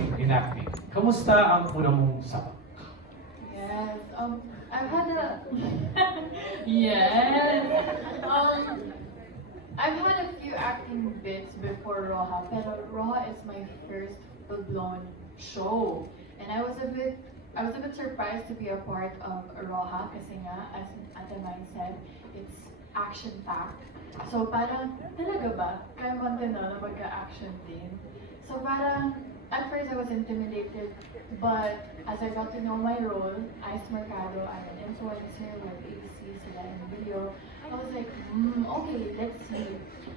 in acting. Kamusta ang una mong sapak? Yes. I've had a yes. I've had a few acting bits before Roja, pero Roja is my first full-blown show, and I was a bit surprised to be a part of Roja kasi nga, as Ate Mai said, it's action-packed. So parang, talaga ba? Kaya mo na magka-action din? So parang, at first I was intimidated, but as I got to know my role, Ice Mercado, I'm an influencer with ABC, sila in video, I was like, okay, let's see.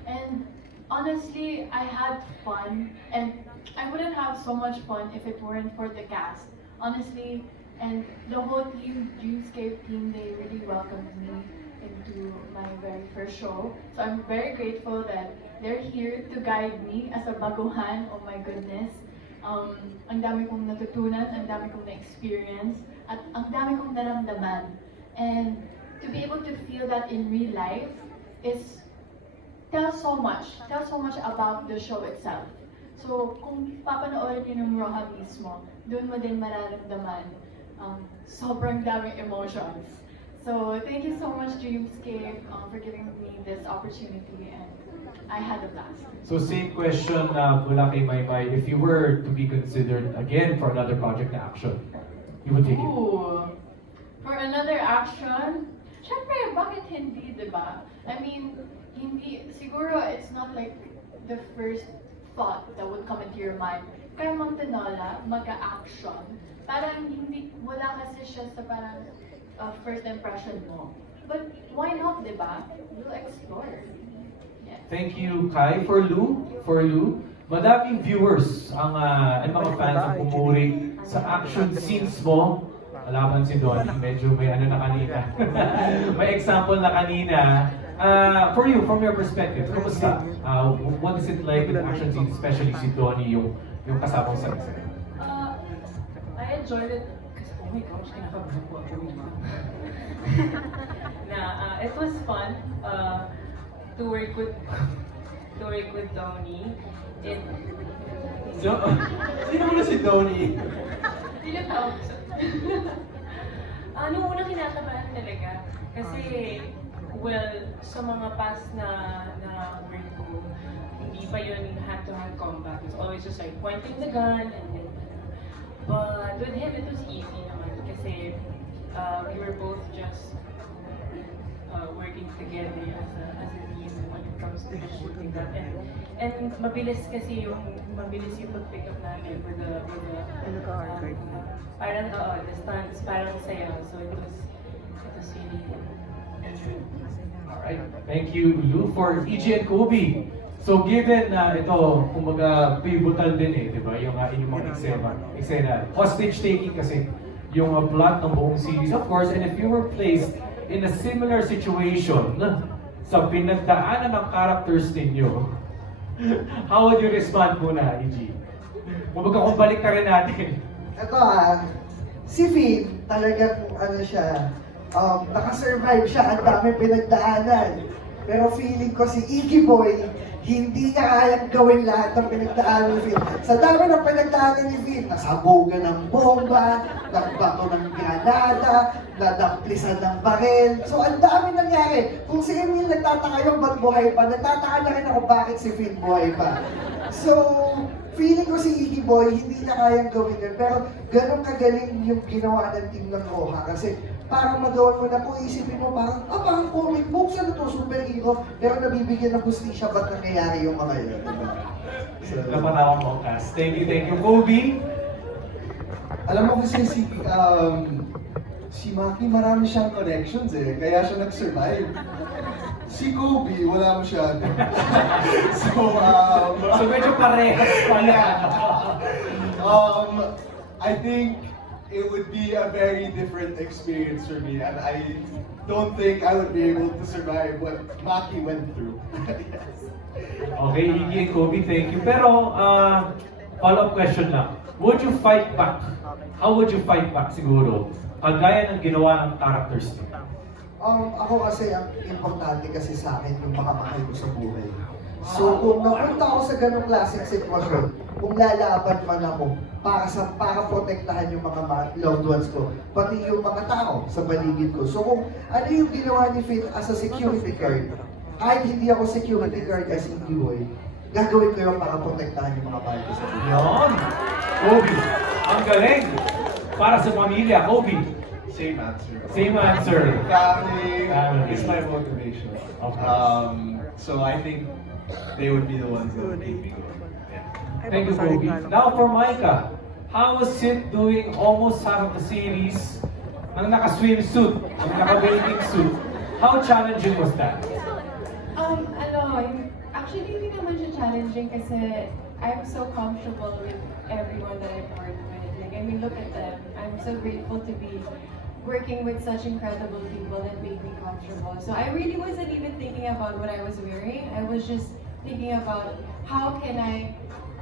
And honestly, I had fun, and I wouldn't have so much fun if it weren't for the cast. Honestly, and the whole team, Dreamscape team, they really welcomed me into my very first show. So I'm very grateful that they're here to guide me as a baguhan. Oh my goodness. Ang dami kong natutunan, ang dami kong na-experience, at ang dami kong naramdaman. And to be able to feel that in real life is tells so much about the show itself. So kung papanoorin niyo ng Roja mismo, doon mo din mararamdaman sobrang daming emotions. So thank you so much Dreamscape for giving me this opportunity, and I had a blast. So same question mula kay Maymay. If you were to be considered again for another project na action, you would take it? Ooh, for another action? Syempre, bakit hindi, di ba? I mean, hindi, siguro it's not like the first thought that would come into your mind. Kaya Montenola, mag-action. Parang hindi, wala kasi siya sa parang first impression mo. But why not, di ba? We'll explore. Yes. Thank you, Kai. For Lou, madaming viewers and mga fans ang pumuri sa action scenes mo. Alaban si Donnie, medyo may ano na kanina. May example na kanina. For you, from your perspective, kamusta? What is it like with action scenes, especially si Donnie, yung kasama sa isa? I enjoyed it kasi, oh my gosh, kinakabahan ko actually. It was fun to work with Donnie. Sino mo na si Donnie? Sino tawag siya? Nung una kinakabahan talaga. Kasi, well, sa mga past na work ko, hindi pa yun hand-to-hand combat. It's always just like pointing the gun and then, but with him, it was easy naman kasi we were both just working together as a team when it comes to the shooting that. And mabilis yung pag-pick up natin with the parang the stunts, parang saya. So it was really Alright, thank you, Lou, for EG and Kobe. So given na ito, kumbaga pivotal din di ba? Yung inyong mga eksena. Hostage taking kasi yung plot ng buong series, of course, and if you were placed in a similar situation sa pinagdaanan ng characters ninyo, how would you respond muna, EG? Kumbaga kung balik ka rin natin. Ito si Finn, talagang siya, nakasurvive siya, ang dami pinagdaanan. Pero feeling ko si Iggy Boy, hindi niya kayang gawin lahat ng pinagdaanan ni Finn. Sa dami ng pinagdaanan ni Finn, nasabugan ng bomba, nagbato ng granada, nadamplisan ng baril. So ang dami nangyari. Kung si Emil nagtataka yung ba't buhay pa, nagtataka na rin ako bakit si Finn buhay pa. So, feeling ko si Iggy Boy, hindi niya kayang gawin yun. Pero ganun kagaling yung ginawa ng team ng Roja. Kasi parang magawa mo na kung isipin mo parang comic books, ano to, superhero, pero nabibigyan ng hustisya ba't nangyayari yung mga yun, diba? So, Napatawa mo, Cass. Thank you, Kobe. Alam mo kasi si Maki marami siyang connections kaya siya nag-survive. Si Kobe, wala masyado. So medyo parehas pala. I think it would be a very different experience for me, and I don't think I would be able to survive what Maki went through. Yes. Okay, Iggy and Kobe, thank you. Pero, follow-up question lang. Would you fight back? How would you fight back siguro? Kagaya ng ginawa ng characters niyo. Ako kasi, ang importante kasi sa akin yung mga mahal ko sa buhay. So kung napunta ako sa ganong klaseng sitwasyon, kung lalaban man ako para protektahan yung mga loved ones ko, pati yung mga tao sa paligid ko. So kung ano yung ginawa ni Faith as a security guard, kahit hindi ako security guard as Iggy Boy, gagawin ko yung para protektahan yung mga mahal ko sa buhay. Yon. Kobe. Ang galing. Para sa pamilya, Kobe. Same answer. Same answer. Family Family. is my motivation. Of course. So I think they would be the ones that would keep me going. Yeah. Thank you, Kobe. Now for Micah. How was it doing almost half of the series ng naka-swimsuit, ng naka-bathing suit? How challenging was that? Actually, hindi naman siya challenging kasi I'm so comfortable with everyone that I've worked with. Like, I mean, look at them. I'm so grateful to be working with such incredible people that made me comfortable. So I really wasn't even thinking about what I was wearing. I was just thinking about how can I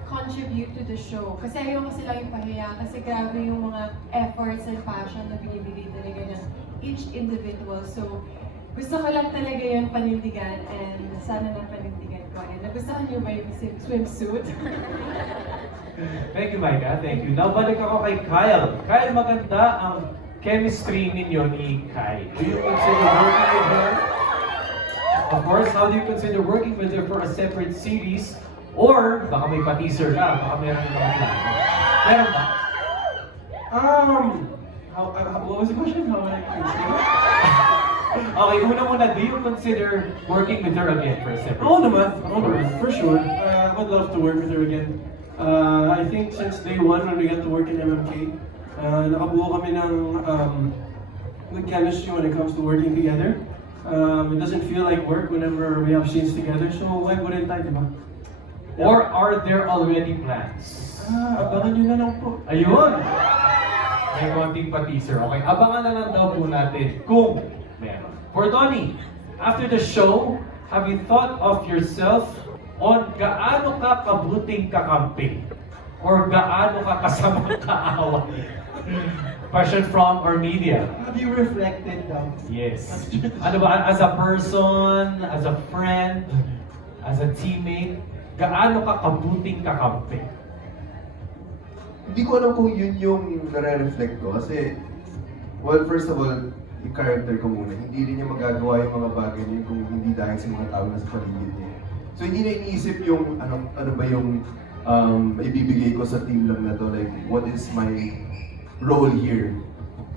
contribute to the show. Kasi ayoko silang ipahiya kasi grabe yung mga efforts and passion na binibigay talaga ng each individual. So gusto ko lang talaga yun panindigan and sana na panindigan ko. And nagustuhan niyo ba yung swimsuit? Thank you, Micah. Thank you. Now, balik ako kay Kyle. Kyle, maganda ang chemistry ninyo ni Kai. Do you consider working with her? Of course, how do you consider working with her for a separate series? Or, baka may pa-teaser ka, baka meron mga plano. Meron ba? What was the question? How would I consider? Okay, una-muna, do you consider working with her again for a separate Oo series? naman, for sure. I would love to work with her again. I think since day one when we got to work in MMK, nakabuo kami ng good chemistry when it comes to working together. It doesn't feel like work whenever we have scenes together, so why wouldn't I, diba? Or are there already plans? Abangan nyo na lang po. Ayun! May konting pa-teaser. Okay, abangan na lang daw po natin kung meron. For Donnie, after the show, have you thought of yourself on gaano ka kabuting kakampi? Or gaano ka kasamang kaaway? Question from our media. Have you reflected now? Yes. Ano ba, as a person, as a friend, as a teammate, gaano ka kabuting kakampi? Hindi ko alam kung yun yung nare-reflect ko kasi, well, first of all, yung character ko muna, hindi rin niya magagawa yung mga bagay niya kung hindi dahil sa mga tao na sa paligid niya. So hindi na iniisip yung ano ba yung ibibigay ko sa team lang na to, like what is my role here.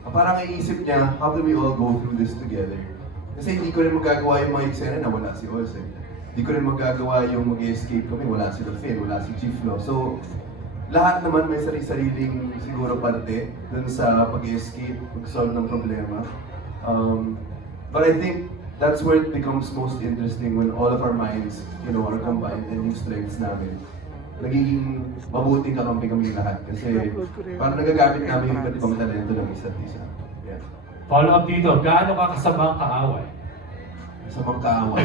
Parang iniisip niya, how do we all go through this together? Kasi hindi ko rin magagawa yung mga eksena na wala si Olsen. Hindi ko rin magagawa yung mag-escape kami, wala si Rafael, wala si Chief Flo. So, lahat naman may sariling siguro parte dun sa pag-escape, pag-solve ng problema. But I think that's where it becomes most interesting when all of our minds, are combined and yung strengths namin. Nagiging mabuting kakampi kami lahat kasi parang nagagamit namin yung iba't ibang talento ng isa't isa. Yeah. Follow up dito, gaano ka kasamang kaaway? Masamang kaaway.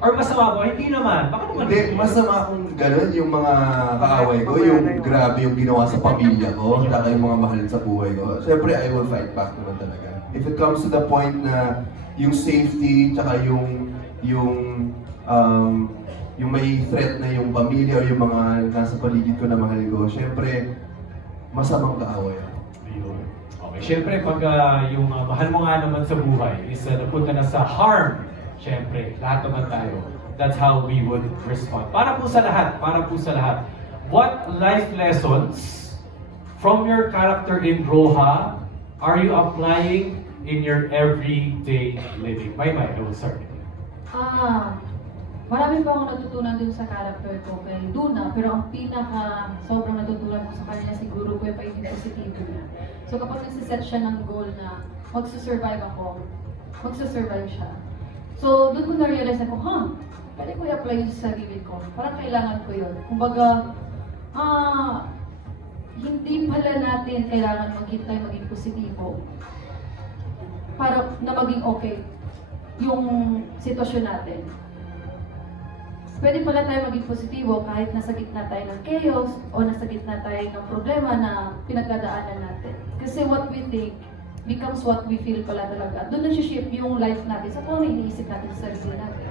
Or masama ba? Hindi naman. Baka naman. Hindi, masama kung gano'n yung mga kaaway ko, yung grabe yung ginawa sa pamilya ko, saka yung mga mahal sa buhay ko. Siyempre, I will fight back naman talaga. If it comes to the point na yung safety, tsaka yung may threat na yung pamilya o yung mga nasa paligid ko na mahal ko, siyempre, masamang kaaway ako. Ayun. Okay, syempre pag yung mahal mo nga naman sa buhay is napunta na sa harm, syempre, lahat naman tayo. That's how we would respond. Para po sa lahat. What life lessons from your character in Roha are you applying in your everyday living? May, I will start. Marami pa akong natutunan dun sa character ko kay Duna, pero ang sobrang natutunan ko sa kanya siguro ko yung pagiging positibo niya. So kapag nasiset siya ng goal na magsusurvive ako, magsusurvive siya. So doon ko na-realize ako, pwede ko i-apply yun sa sarili ko. Parang kailangan ko yun. Kumbaga, hindi pala natin kailangan maging positibo para na maging okay yung sitwasyon natin. Pwede pala tayo maging positibo kahit nasa gitna tayo ng chaos o nasa gitna tayo ng problema na pinagdadaanan natin. Kasi what we think becomes what we feel pala talaga. Doon nag-shape yung life natin sa kung ano iniisip natin sa sarili natin.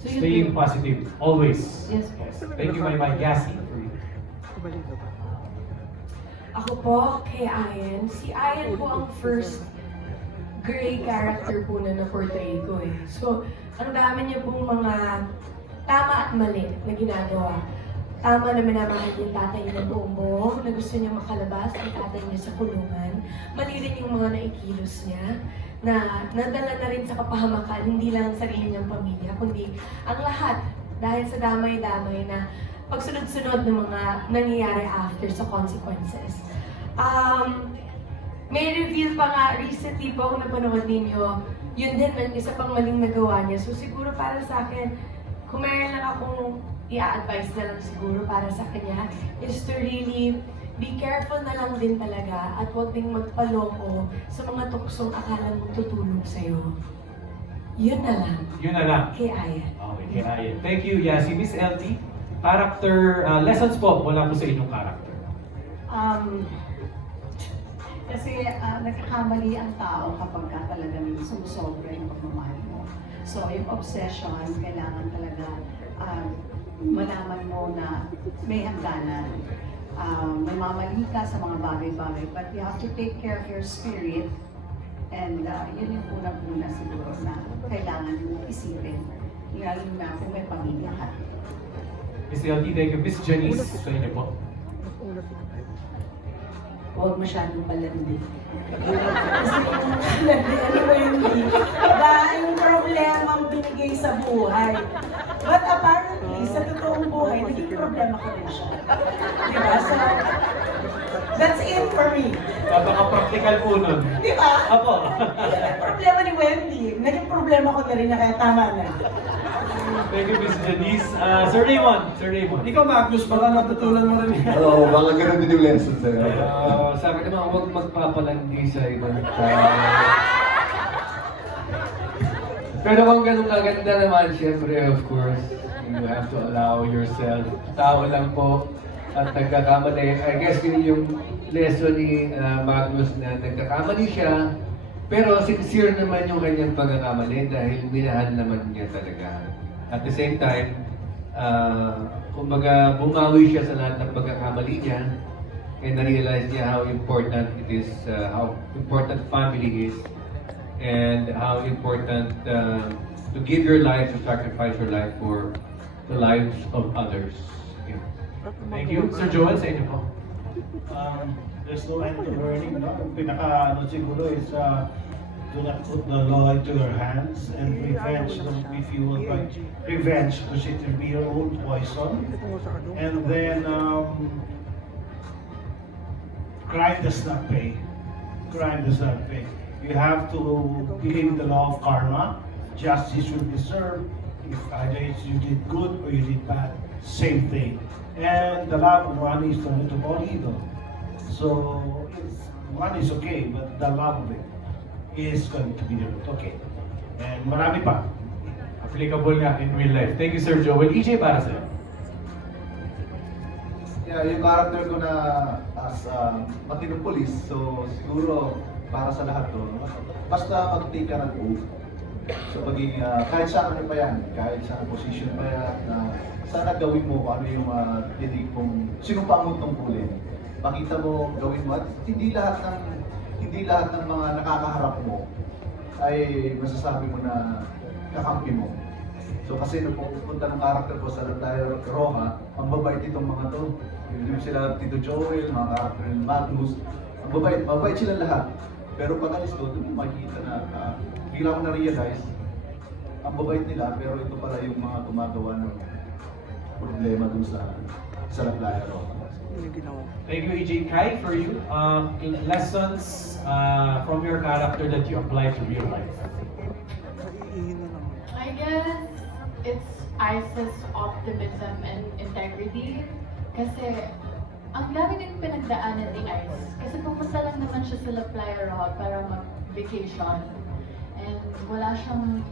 So yun Staying po. positive, always. Yes po. Thank you, my Yasi. Ako po, kay Ayan. Si Ayan po ang first gray character po na na-portray ko eh. So, ang dami niya pong mga tama at mali na ginagawa. Tama na minamahal yung tatay niya buong buo, na gusto niya makalabas ang tatay niya sa kulungan. Mali rin yung mga naikilos niya, na nadala na rin sa kapahamakan, hindi lang ang sarili niyang pamilya, kundi ang lahat dahil sa damay-damay na pagsunod-sunod ng mga nangyayari after sa consequences. May reveal pa nga recently po kung napanood ninyo, yun din ang isa pang maling nagawa niya. So siguro para sa akin, kung meron lang akong i-advise na lang siguro para sa kanya, is to really be careful na lang din talaga at huwag ding magpaloko sa mga tuksong akala mong tutulong sa'yo. Yun na lang. Yun na lang. Kay Ayan. Okay, kay Ayan. Thank you, Yasi. Miss LT, character, lessons po mula po sa inyong character. Kasi nagkakamali ang tao kapag ka talagang sumusobra yung pagmamahal mo. So, yung obsession, kailangan talaga malaman mo na may hangganan. May mamali ka sa mga bagay-bagay, but you have to take care of your spirit. And yun yung unang-una siguro na kailangan mo isipin. Lalo na kung may pamilya ka. Miss LT, thank you. Miss Janice, sa inyo po. Huwag masyadong palandi. Kasi yung palandi, ano ba yun? Dahil problemang binigay sa buhay. But apparently, sa totoong buhay, naging problema ko rin siya. Diba? So, that's it for me. Napaka-practical po nun. Diba? Apo. Yung problema ni Wendy, naging problema ko na rin na kaya tama na. Thank you, Miss Janice. Sir Raymond, Sir Raymond. Ikaw, Magnus, baka natutunan mo rin yan. Oo, baka ganun din yung lesson sa'yo. Sa akin naman, huwag magpapalandi sa ibang tao. Pero kung ganun kaganda naman, syempre, of course, you have to allow yourself. Tao lang po at nagkakamali. I guess yun yung lesson ni Magnus na nagkakamali siya, pero sincere naman yung kanyang pagkakamali dahil minahal naman niya talaga. At the same time, kumbaga bumawi siya sa lahat ng pagkakamali niya and na-realize niya how important it is, how important family is, and how important to give your life, to sacrifice your life for the lives of others. Yeah. Thank you. Sir Joel, sa inyo po. There's no end to learning, no? Ang pinaka, siguro is, do not put the law into your hands, and revenge, don't be fueled by revenge, because it will be your own poison. And then, crime does not pay. Crime does not pay. You have to believe in the law of karma. Justice will be served. If either you did good or you did bad, same thing. And the love of money is turned into bonito. So, money is okay, but the love of it is going to be the root. Okay. And marami pa. Applicable nga in real life. Thank you, Sir Joel. EJ, para sa'yo. Yeah, yung character ko na as matinong police, so siguro para sa lahat to, basta mag-take ka ng oath. So maging, kahit saan ano pa yan, kahit saan position pa yan, na sana gawin mo kung ano yung tinig kung sino pa ang tungkulin. Makita mo, gawin mo, at hindi lahat ng mga nakakaharap mo ay masasabi mo na kakampi mo. So kasi nung pupunta ng character ko sa Laplayo Roja, ang babait itong mga to. Yung sila Tito Joel, mga character ng Magnus, ang mabait sila lahat. Pero pag alis ko, doon makikita na, bigla ko na-realize, ang babait nila, pero ito pala yung mga gumagawa ng problema dun sa Laplayo Roja. Thank you, EJ. Kai, for you, lessons from your character that you apply to real life. I guess it's Ice's optimism and integrity. Kasi ang dami din pinagdaanan ni Ice. Kasi pupunta lang naman siya sa La Playa Roja para mag-vacation. And wala siyang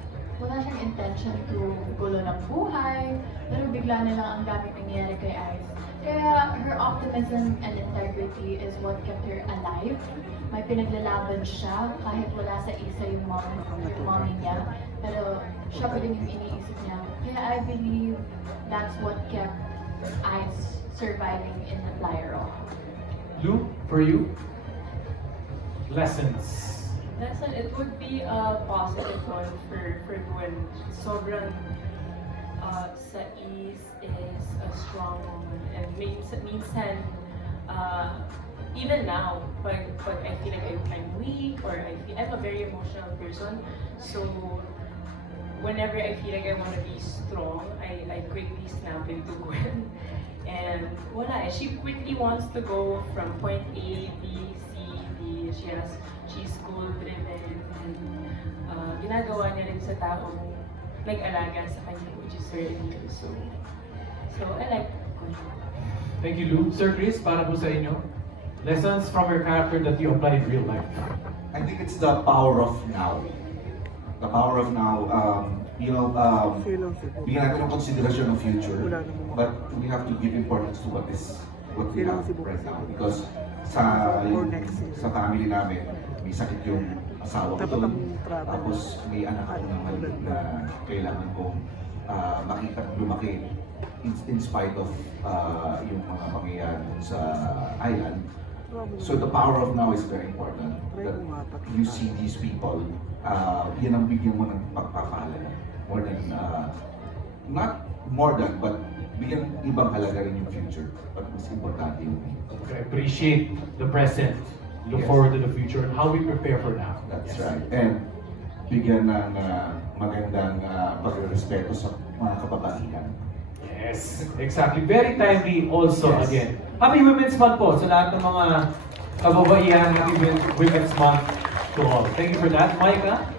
intention to gulo ng buhay. Pero bigla na lang ang dami nangyayari kay Ice. Kaya her optimism and integrity integrity is what kept her alive. May pinaglalaban siya kahit wala sa isa yung mommy niya. Pero siya pa rin yung iniisip niya. Kaya I believe that's what kept Ice surviving in the Playa Roja. Lou, for you? Lessons. Lesson, it would be a positive one for Gwen. Sobrang sa is a strong woman. And minsan, even now, pag I feel like I'm weak or I'm a very emotional person. So, whenever I feel like I want to be strong, I quickly snap into Gwen. And wala, she quickly wants to go from point A, B, C, D. She's goal-driven. And ginagawa niya rin sa taong nag-alaga sa kanya, which is her leader. So I like Gwen. Thank you, Lou. Sir Chris, para po sa inyo, lessons from your character that you apply in real life. I think it's the power of now. The power of now, bigyan natin ng konsiderasyon ng future, but we have to give importance to what we have right now. Because sa family namin, may sakit yung asawa ko doon, tapos may anak ako ng maliit na kailangan kong makita lumaki in spite of yung mga pangyayari sa island. So the power of now is very important. That you see these people, yan ang bigyan mo ng pagpapahalaga. More than, not more than, but bigyan ibang halaga rin yung future. But mas importante yung Okay, appreciate the present. Look Yes. forward to the future and how we prepare for now. That's right. And bigyan ng magandang pagrespeto sa mga kababaihan. Yes, exactly. Very timely also Yes. again. Happy Women's Month po sa lahat ng mga kababaihan. Happy Women's Month to all. Thank you for that. Micah?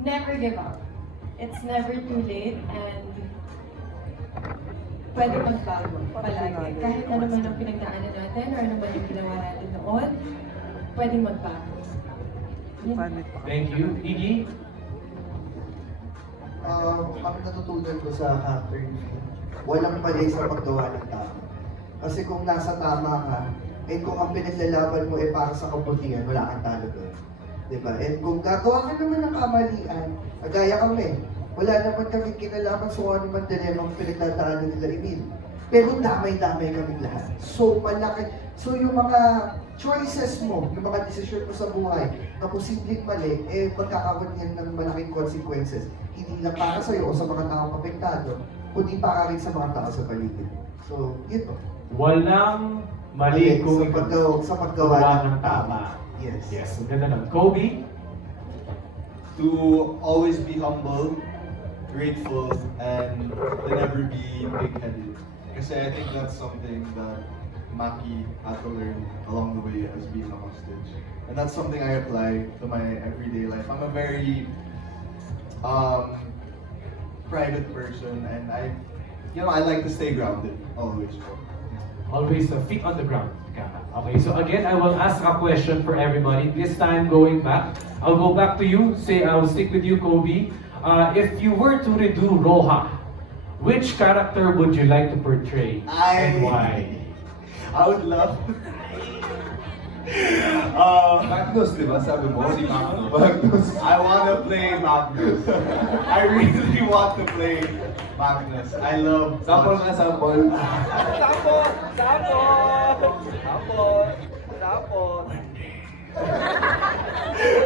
Never give up. It's never too late and pwede magbago palagi. Kahit ano man ang pinagdaanan natin or ano man yung ginawa natin noon, pwedeng magbago. Thank you. Iggy? Ang natutunan ko sa character ni Finn, walang mali sa paggawa ng tama. Kasi kung nasa tama ka, and kung ang pinaglalaban mo ay para sa kabutihan, wala kang talo doon. Diba? And kung gagawa ka naman ng kamalian, agaya kami, wala naman kami kinalaman sa kung ano man dilemang pinagdadaanan nila Emil. Pero damay-damay kami lahat. So malaki, so yung mga choices mo, yung mga decision mo sa buhay, na posibleng mali, magkakaroon yan ng malaking consequences. Hindi lang para sa'yo o sa mga taong apektado, kundi para rin sa mga tao sa paligid. So, yun po. Walang mali kung sa paggawa ng tama. Yes. Yes, ang ganda lang. Kobe? To always be humble, grateful, and to never be big-headed. Kasi I think that's something that Maki had to learn along the way as being a hostage. And that's something I apply to my everyday life. I'm a very private person, and I like to stay grounded always. Always feet on the ground. Okay, so again, I will ask a question for everybody. This time, going back. I'll go back to you. I'll stick with you, Kobe. If you were to redo Roja, which character would you like to portray and why? I would love. Magnus, di ba? Sabi mo, si Magnus. I want to play Magnus. I really want to play Magnus. I love. Sample nga, sample.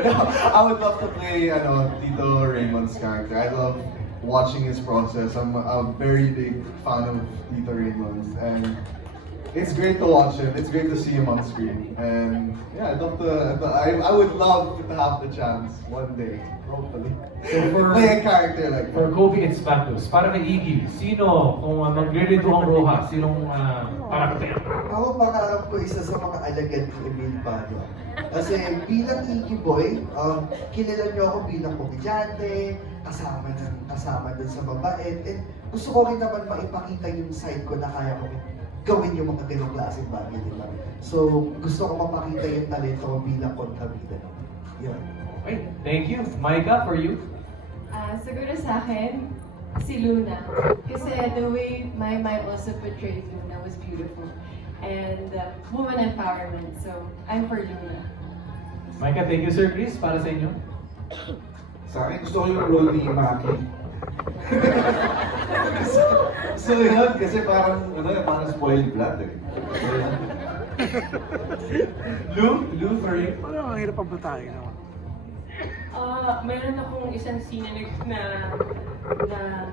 No, I would love to play Tito Raymond's character. I love watching his process. I'm a very big fan of Tito Raymond, and it's great to watch him. It's great to see him on screen, and yeah, I would love to have the chance one day, hopefully, play a character like For that. Kobe, it's Magnus. Para kay Iggy, sino, kung magre-redo ang Roja, sinong karakter? Ako pangarap ko isa sa mga alagad ni Emil Padua. Kasi bilang Iggy Boy, kilala niyo ako bilang komedyante, kasama dun sa mabait, and gusto ko rin naman maipakita yung side ko na kaya ko gawin yung mga ganong klaseng bagay, di ba? So, gusto ko mapakita yung talento ko bilang kontrabida. Yun. Okay, thank you. Micah, for you? Siguro sa akin, Si Luna. Kasi the way my also portrayed Luna was beautiful. And woman empowerment. So, I'm for Luna. Micah, thank you, Sir Chris. Para sa inyo. Sa akin, gusto ko yung role ni Maki. So yun, kasi parang spoiled brat eh. Lou, for you. Parang ang hirap ang batae naman. Mayroon akong isang scene na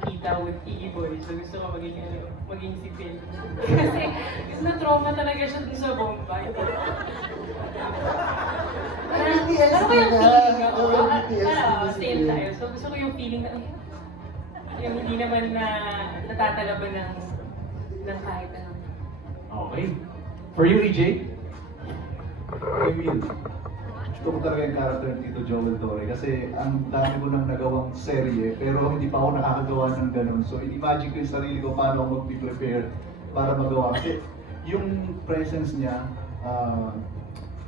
kita with Iggy Boy. So gusto ko maging si Phil. Kasi na-trauma talaga siya dun sa Bombay. BTS Ano ko yung na. feeling na, BTS same tayo. So gusto ko yung feeling na, yung hindi naman na natatalaban ng kahit ano. Okay. For you, EJ? Emil. Gusto ko talaga yung character ni Tito Joel Torre kasi ang dami ko nang nagawang serye pero hindi pa ako nakakagawa ng ganun. So in-imagine ko yung sarili ko paano ako mag-prepare para magawa. Kasi yung presence niya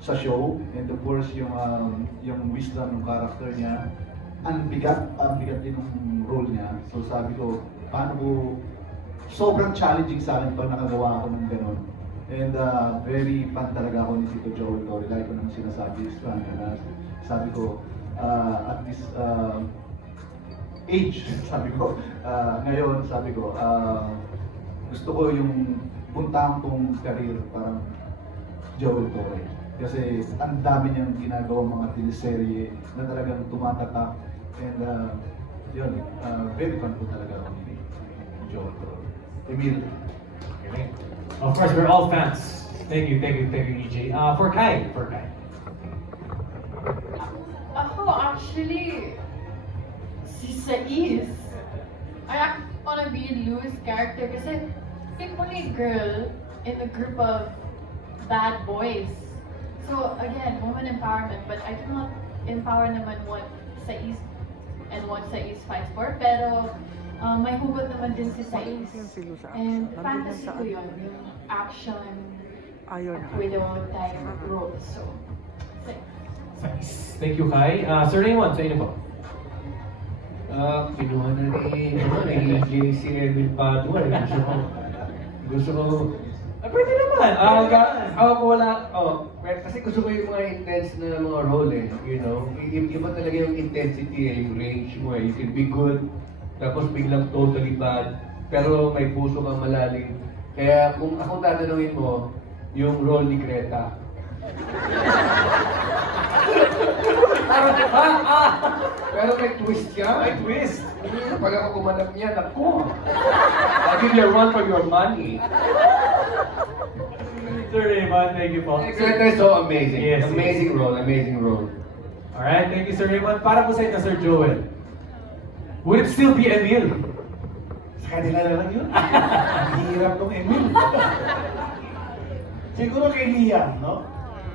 sa show and of course yung wisdom ng character niya, ang bigat din ng role niya. So sabi ko, paano ko, sobrang challenging sa akin pag nakagawa ako ng ganun. And very fan talaga ako ni Tito Joel Torre. Like ko nang sinasabi, sabi ko, at this age, sabi ko, ngayon, sabi ko, gusto ko yung puntahan kong career parang Joel Torre. Kasi ang dami niyang ginagawa mga teleserye na talagang tumatatak. And yun, very fan ko talaga ako ni Joel Torre. Emil. Okay. Of course, we're all fans. Thank you, EJ. For Kai. Ako, actually, si Sais. I actually wanna be Lou's character kasi the only girl in a group of bad boys. So again, woman empowerment, but I cannot empower naman what Sais and what Sais fights for. Pero may hugot naman din si Sais. And fantasy ko yun, yung action, widow type role. So, Nice. Thank you, Kai. Sir Raymond, sa inyo po. Kinuha na ni EJ si Edwin Padua. Gusto ko, Pwede naman. kasi gusto ko yung mga intense na mga role eh, you know. Iba talaga yung intensity eh, yung range mo eh. You can be good, tapos biglang totally bad, pero may puso kang malalim. Kaya kung ako tatanungin mo, yung role ni Greta. Pero may twist siya. May twist. Pag ako kumanap niya, naku. I'll give you a run for your money. Sir Raymond, thank you po. Greta is so amazing. Yes, amazing role, amazing role. Alright, thank you, Sir Raymond. Para po sa inyo, Sir Joel. Would it still be Emil? Sa kanila na lang yun. Ang hirap tong Emil. Siguro kay Liam, no?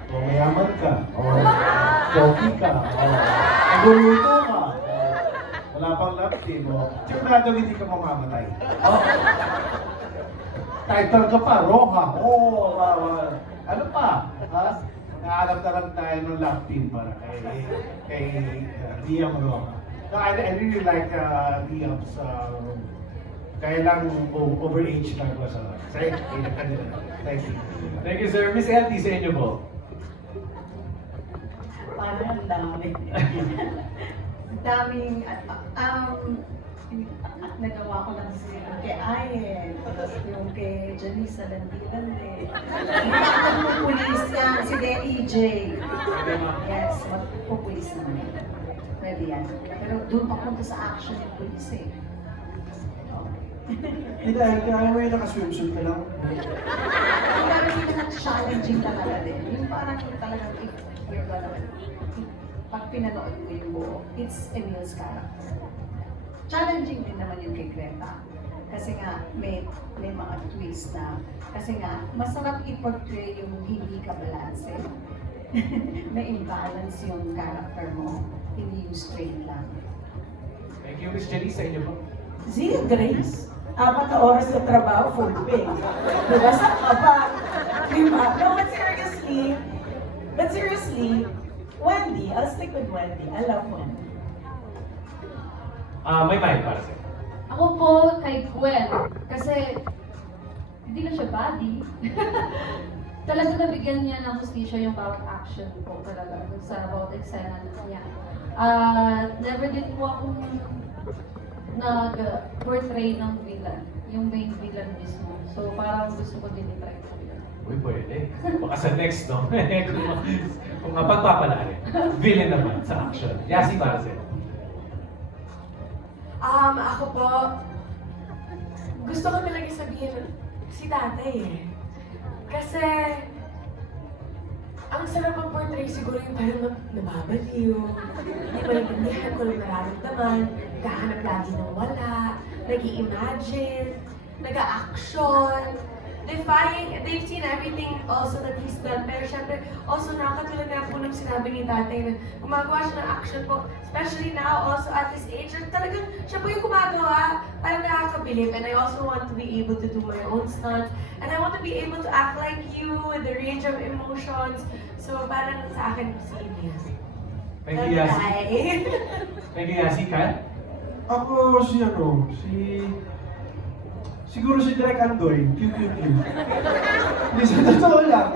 O mayaman ka, o pogi ka, o naguluto ka, o wala pang love team, o sigurado hindi ka mamamatay. Title ka pa, Roja, ano pa, ha? Nahanap na lang tayo ng love team para kay Liam Roja. No, I really like Liam's kaya lang overage lang ko sa kanila. Thank you. Thank you, sir. Miss LT, sa inyo po. Parang ang dami. Daming, nagawa ko lang yung kay Ayen, yung kay Janice Landilan eh. Magpupulis yan, si EJ. Yes, magpupulis naman yan. Pwede yan. Pero doon papunta sa action yung pulis eh. Hindi dahil kaya mo yung nakaswimsuit ka lang. Pero hindi na challenging talaga din. Yung parang talagang if you're gonna, pag pinanood mo yung buo, it's Emil's character. Challenging din naman yung kay Greta. Kasi nga, may mga twist na, kasi nga, masarap i-portray yung hindi ka balance. May imbalance yung character mo, hindi yung straight lang. Thank you, Miss Jenny, sa inyo po. Zia Grace, 4 na oras na trabaho, full pay. Diba? Saan ka ba? Diba? No, but seriously, Wendy, I'll stick with Wendy. I love Wendy. May mic para sa'yo. Ako po kay Gwen, kasi hindi na siya body. Talaga nabigyan niya ng hustisya yung bawat action po talaga sa bawat eksena niya. Never din po akong nag-portray ng villain, yung main villain mismo. So parang gusto ko din i-try ko yun. Uy, pwede. Baka sa next, no? kung mapagpapala rin. Villain naman sa action. Yasi Marcel. Ako po, gusto ko talaga sabihin si tatay eh. Kasi, ang sarap ang portray siguro yung parang nababaliw, hindi maintindihan ko lang nararamdaman, naghahanap lagi ng wala, nag-i-imagine, nag-a-action, they've seen everything also that he's done. Pero syempre, also nakakatulad na po nung sinabi ni tatay na gumagawa siya ng action po, especially now, also at this age, talagang siya po yung gumagawa, parang nakakabilib. And I also want to be able to do my own stunts. And I want to be able to act like you with the range of emotions. So parang sa akin, si Ines. Thank you, Yasi. Thank you, Yasi. Kat? Ako siguro si Direk Andoy. Pew, pew, pew. Hindi, sa totoo lang.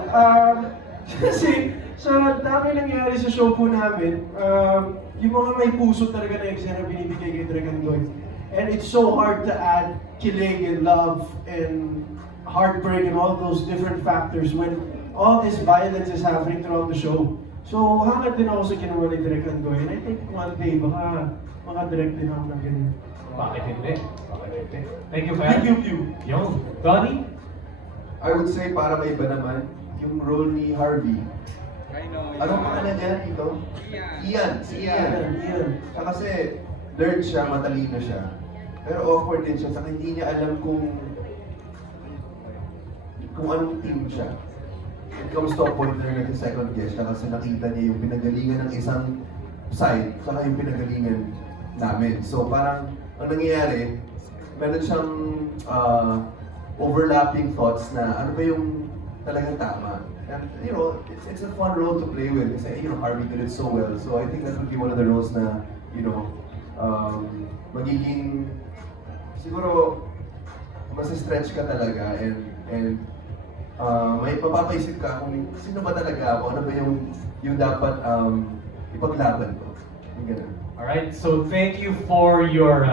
Kasi sa dami nangyari sa show po namin, yung mga may puso talaga na eksena binibigay kay Direk Andoy. And it's so hard to add kilig and love and heartbreak and all those different factors when all this violence is happening throughout the show. So, hangat din ako sa ginawa ni Direk Andoy. And I think one day, baka direct din ako ng ganyan. Bakit hindi? Thank you, Kat. Thank you, Pew. Yung, Donnie? I would say para may iba naman, yung role ni Harvey. Anong pangalan niya dito? Ian. Si Ian. Kasi nerd siya, matalino siya. Pero awkward din siya, saka hindi niya alam kung anong team siya. It comes to a point na nag-second guess siya kasi nakita niya yung pinagalingan ng isang side, saka yung pinagalingan namin. So parang, ang nangyayari, meron siyang overlapping thoughts na ano ba yung talagang tama. And you know, it's a fun role to play with kasi Harvey did it so well. So I think that would be one of the roles na, magiging, siguro, mas-stretch ka talaga and may papapaisip ka kung sino ba talaga ako, ano ba yung dapat ipaglaban ko. Yung ganun. Alright, so thank you for your